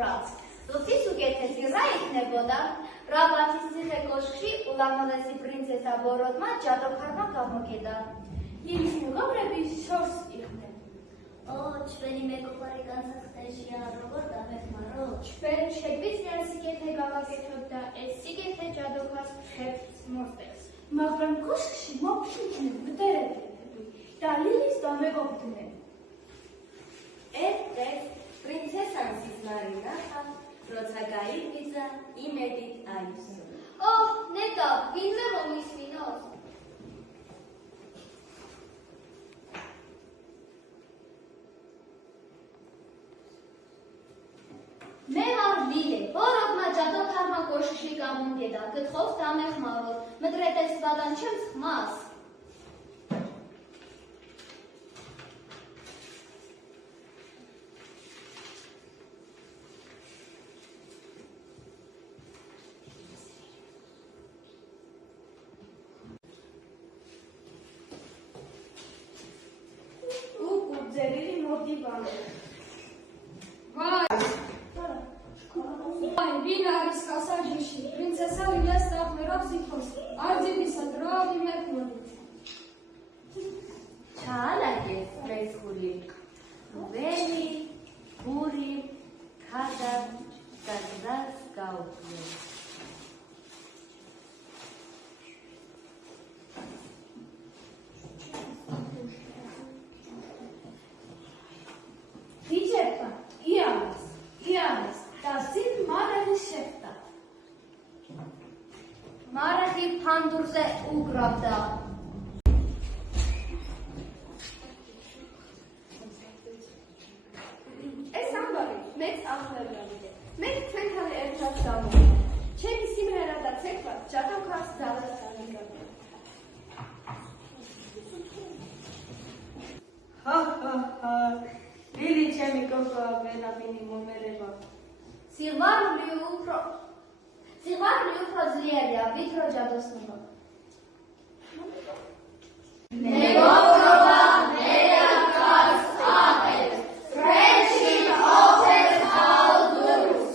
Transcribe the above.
რას. Ღვთის უკეთესი რა იქნებოდა? რაბათის ციხე კოშკში ულამაზესი პრინცესა ბოროტმა ჯადოქარმა გამოგედა. იმის მეგობრები შორს იყვნენ. ჩვენი მეგობარი განსახტეშია, როგორ დამეხმარო? ჩვენ შეგვიძლია სიკეთე გავაკეთოთ და ეს სიკეთე ჯადოქარს ხერხს მოსდევს. მაგრამ კოშკში მოფშიჩნენ მდერეები და ლილის დამეგობრდნენ. ერთ-ერთ პრინცესამ სიზმარი ნახა, როცა გაივიძა, იმედით აივსო. ნეტა, ვინმე მომისმინოს? მე ვარ ლილე, ბოროტმა ჯადოქარმა კოშკში გამოგედა, გთხოვს დამეხმაროთ, მდრედეს ვადან ჩემს ხმას. უგუძერილი მოდივანე. ვინ არის კასაჯიში? პრინცესა ლილას დახმარავს იქოს. არძებისა დრო ვიმეფმოდით. ჩაანაგეს ფრესკული, ველი, გური, ხადა და გზას გაუძლეს. ბიჭებმა იარეს და სით მარახის შეხვდა. მარახი ფანდურზე უგრავდა. ეს ამბავი მეც აღწერავდი. მე თქვენთან ერთად დავმოვიდა. ჩემი სიმღერა და ცეკვა ჯადოქარს ძალას ამიგავდა. ლილი ჩემი კოშკა ვენაბინი მომერება. სიყვარული უფრო ძლიერია, ვიდრე ჯადოსნობა. მეგობრობა მერაკას აფეთს, friendship opens all doors.